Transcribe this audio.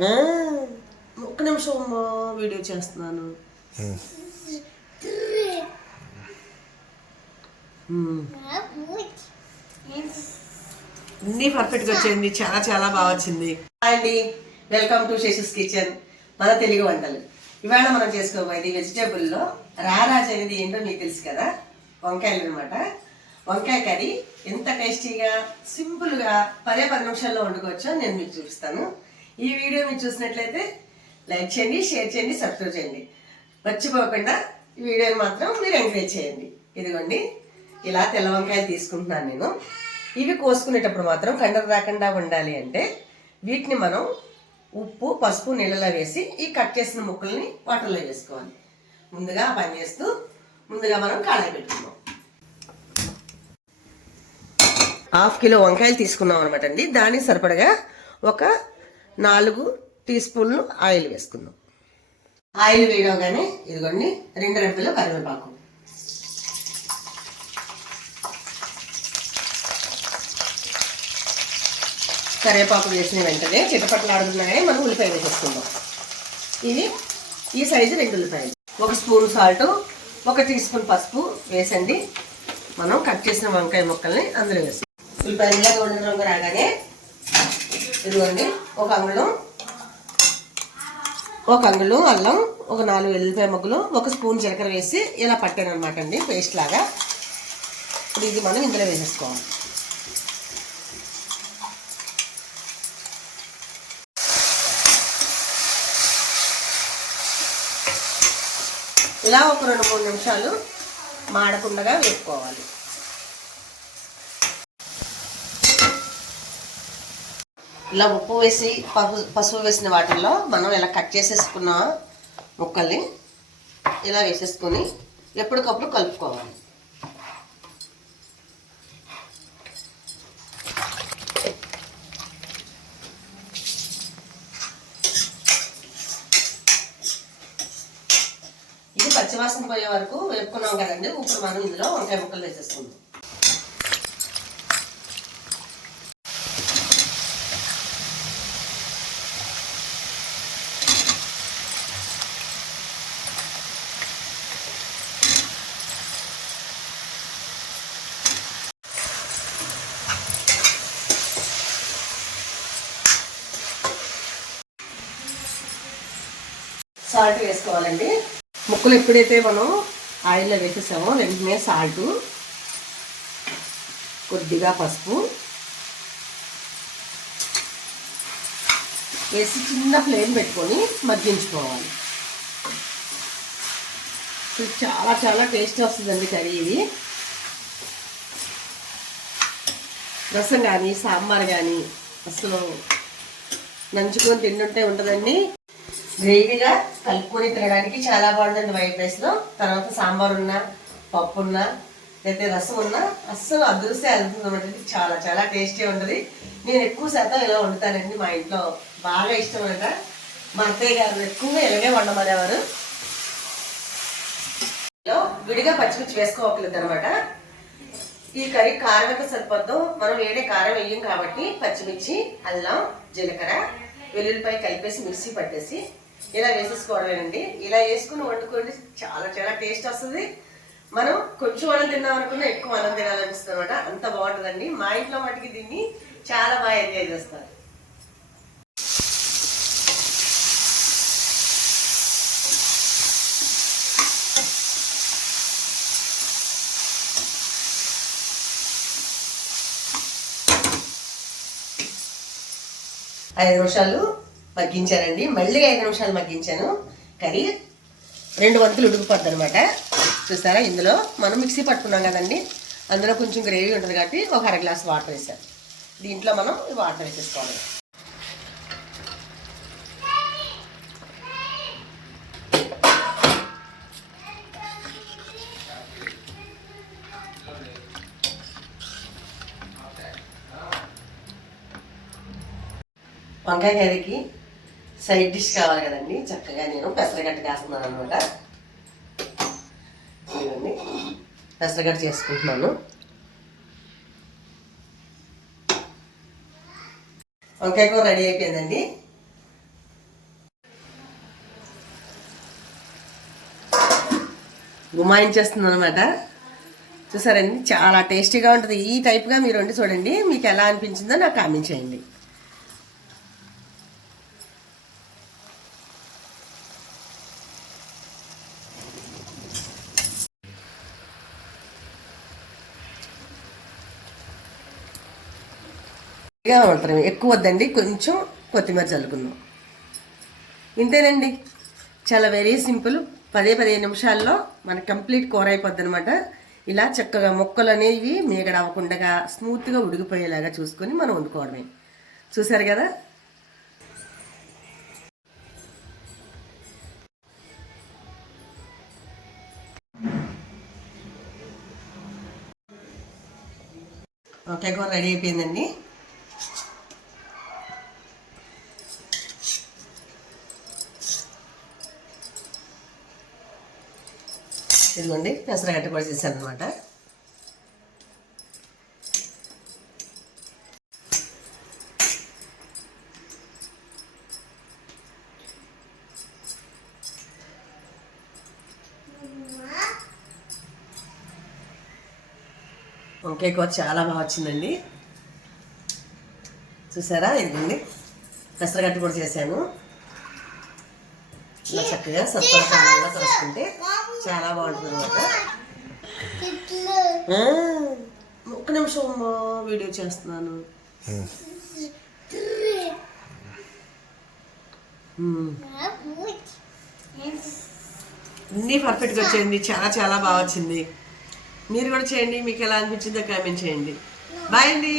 ఆ, ఒక్క నిమిషం అమ్మా వీడియో చేస్తున్నాను. మ్మ్. అన్నీ పర్ఫెక్ట్గా వచ్చింది చాలా చాలా బాగా వచ్చింది. హాయ్ అండి. వెల్కమ్ టు శేషస్ కిచెన్ మన తెలుగు వంటలు. ఇవాళ మనం చేసుకోబోయేది వెజిటేబుల్లో రారాజ్ అనేది ఏంటో మీకు తెలుసు కదా? వంకాయలు అనమాట వంకాయ కర్రీ ఎంత టేస్టీగా సింపుల్గా పదే పది నిమిషాల్లో వండుకోవచ్చో నేను మీకు చూపిస్తాను. ఈ వీడియో మీరు చూసినట్లయితే లైక్ చేయండి షేర్ చేయండి సబ్స్క్రైబ్ చేయండి. మర్చిపోకుండా ఈ వీడియోని మాత్రం మీరు ఎంకరేజ్ చేయండి. ఇదిగోండి ఇలా తెల్ల వంకాయలు తీసుకుంటున్నాను నేను. ఇవి కోసుకునేటప్పుడు మాత్రం కండలు రాకుండా ఉండాలి అంటే వీటిని మనం ఉప్పు పసుపు నీళ్ళలో వేసి ఈ కట్ చేసిన ముక్కల్ని వాటర్లో వేసుకోవాలి. ముందుగా పని చేస్తూ ముందుగా మనం కళాయి పెట్టుకున్నాం హాఫ్ కిలో వంకాయలు తీసుకున్నాం అనమాట అండి. దానికి సరిపడగా ఒక నాలుగు టీ స్పూన్లు ఆయిల్ వేసుకుందాం. ఆయిల్ వేయగానే ఇదిగోండి రెండు రెబ్బలు కరివేపాకు. కరివేపాకు వేసిన వెంటనే చిటపట్లు ఆడుతున్నాయి మనం ఉల్లిపాయ వేసేసుకుందాం. ఇది ఈ సైజు రెండు ఉల్లిపాయలు. ఒక స్పూన్ సాల్ట్ ఒక టీ స్పూన్ పసుపు వేసండి. మనం కట్ చేసిన వంకాయ ముక్కల్ని అందులో వేసి ఉల్లిపాయలు ఇలా రంగు రాగానే ఇదిగోండి ఒక అంగుళం ఒక అంగుళం అల్లం ఒక నాలుగు వెల్లిపాయ ముగ్గులు ఒక స్పూన్ జీలకర్ర వేసి ఇలా పట్టాను అనమాట అండి పేస్ట్ లాగా. ఇప్పుడు ఇది మనం ఇందులో వేసేసుకోవాలి. ఇలా ఒక రెండు మూడు నిమిషాలు మాడకుండగా వేసుకోవాలి ఇలా ఉప్పు వేసి పసుపు వేసిన వాటిల్లో మనం ఇలా కట్ చేసేసుకున్న ముక్కల్ని ఇలా వేసేసుకొని ఎప్పటికప్పుడు కలుపుకోవాలి. ఇది పచ్చివాసన పోయే వరకు వేపుకున్నాం కదండి. ఇప్పుడు మనం ఇందులో వంకాయ ముక్కలు వేసేసుకుందాం. సాల్ట్ వేసుకోవాలండి. ముక్కలు ఎప్పుడైతే మనం ఆయిల్లో వేసేసామో వెంటనే సాల్ట్ కొద్దిగా పసుపు. వేసి చిన్న ఫ్లేమ్ పెట్టుకొని మగ్గించుకోవాలి. చాలా చాలా టేస్ట్ వస్తుందండి కర్రీ ఇది. రసం కానీ సాంబార్ కానీ అసలు నంచుకొని తింటుంటే ఉంటుందండి. గ్రేవీగా కలుపుకొని తినడానికి చాలా బాగుంటుంది వైట్ రైస్లో తర్వాత సాంబార్ ఉన్నా పప్పు ఉన్నా లేకపోతే రసం ఉన్నా అస్సలు అదృశ్య అద్భుతం చాలా చాలా టేస్టీ ఉంటుంది. నేను ఎక్కువ శాతం ఇలా వండుతానండి మా ఇంట్లో. బాగా ఇష్టం అనమాట. మా అత్తయ్య గారు ఎక్కువగా ఇలాగే వండమనేవారు. విడిగా పచ్చిమిర్చి వేసుకోవట్లేదు అనమాట. ఈ కర్రీ కారం ఎంత మనం వేడే కారం వేయం కాబట్టి పచ్చిమిర్చి అల్లం జీలకర్ర వెల్లుల్లిపాయ కలిపేసి మిక్సీ పట్టేసి ఇలా వేసేసుకోవడమేనండి. ఇలా వేసుకుని వండుకోండి. చాలా చాలా టేస్ట్ వస్తుంది. మనం కొంచెం అన్నం తిన్నాం అనుకున్నా ఎక్కువ అన్నం తినాలనిపిస్తుంది అనమాట అంత బాగుంటుందండి. మా ఇంట్లో మటుకి దీన్ని చాలా బాగా ఎంజాయ్ చేస్తారు. ఐదు నిమిషాలు మగ్గించానండి. మళ్ళీ ఐదు నిమిషాలు మగ్గించాను. కర్రీ రెండు వంతులు ఉడికిపోద్ది అనమాట చూసారా ఇందులో? మనం మిక్సీ పట్టుకున్నాం కదండి. అందులో కొంచెం గ్రేవీ ఉంటుంది కాబట్టి ఒక అర గ్లాస్ వాటర్ వేసాను దీంట్లో మనం వాటర్ వేసేసుకోవాలి. వంకాయ కర్రీకి సైడ్ డిష్ కావాలి కదండి. చక్కగా నేను పెసరగట్ట కాస్తున్నాను అనమాట ఇవన్నీ పెసరగట్ట చేసుకుంటున్నాను. వంకాయ కూర రెడీ అయిపోయిందండి. గుమాయించేస్తుంది అనమాట చూసారండి? చాలా టేస్టీగా ఉంటుంది. ఈ టైప్గా మీరు వండి చూడండి. మీకు ఎలా అనిపించిందో నాకు కామెంట్ చేయండి. మాత్రమే ఎక్కువ వద్దండి. కొంచెం కొత్తిమీర చల్లుకుందాం. ఇంతేనండి. చాలా వెరీ సింపుల్ పదే పదిహేను నిమిషాల్లో మనకి కంప్లీట్ కూర అయిపోద్ది అనమాట ఇలా చక్కగా ముక్కలు అనేవి మేగడ అవ్వకుండా స్మూత్గా ఉడికిపోయేలాగా చూసుకొని మనం వండుకోవడమే. చూసారు కదా? ఓకే కూర రెడీ అయిపోయిందండి. ఇదిగోండి పెసరగడ్డ కూడా చేశాను అనమాట వంకాయ కూర చాలా బాగా వచ్చిందండి. చూసారా? ఇదిగోండి పెసరగడ్డ కూడా చేశాను. ఇలా చక్కగా సత్వర కాలంలో కలుసుకుంటే చాలా బాగుంటుంది అనమాట ఒక్క నిమిషం అమ్మా వీడియో చేస్తున్నాను. అన్నీ పర్ఫెక్ట్గా వచ్చింది చాలా చాలా బాగా వచ్చింది. మీరు కూడా చేయండి. మీకు ఎలా అనిపించిందో కామెంట్ చేయండి. బాయ్ అండి.